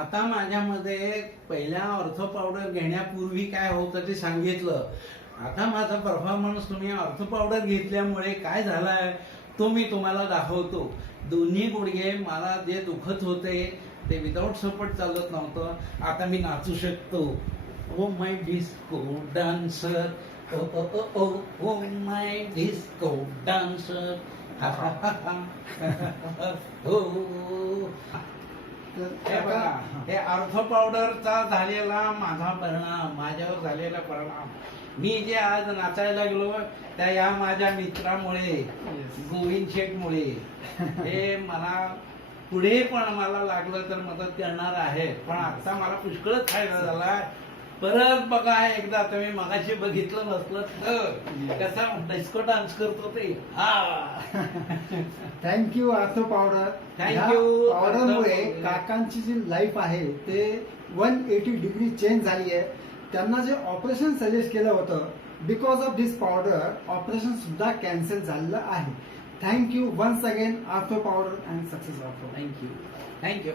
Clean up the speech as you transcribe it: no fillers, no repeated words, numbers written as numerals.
आता माझ्यामध्ये पहिल्या ऑर्थो पावडर घेण्यापूर्वी काय होतं ते सांगितलं. आता माझा परफॉर्मन्स तुम्ही ऑर्थो पावडर घेतल्यामुळे काय झालाय तो मी तुम्हाला दाखवतो. दोन्ही गुडघे मला जे दुखत होते ते विदाऊट सपोर्ट चालत नव्हतं. आता मी नाचू शकतो. Oh my disco dancer, oh oh oh oh oh my disco dancer, हा हा हा हा हो. हे बघा, हे ऑर्थो पावडरचा झालेला माझा परिणाम, माझ्यावर झालेला परिणाम. मी जे आज नाचायला लागलो त्या या माझ्या मित्रामुळे, गोविंद शेठमुळे. हे मला पुढे पण मला लागलं तर मदत करणार आहे. पण आता मला पुष्कळच फायदा झाला. परत बघा एकदा तुम्ही मगाशी बघितलं नसलं तर कसा डिस्को डान्स करतो ते. हा thank you ortho powder. Thank you, पावडरमुळे ऑर्थो. काकांची जी लाईफ आहे ते 180 डिग्री चेंज झाली आहे. त्यांना जे ऑपरेशन सजेस्ट केलं होतं, because of this powder operation सुद्धा कॅन्सल झालेलं आहे. Thank you once again ortho powder and success ortho. Thank you thank you.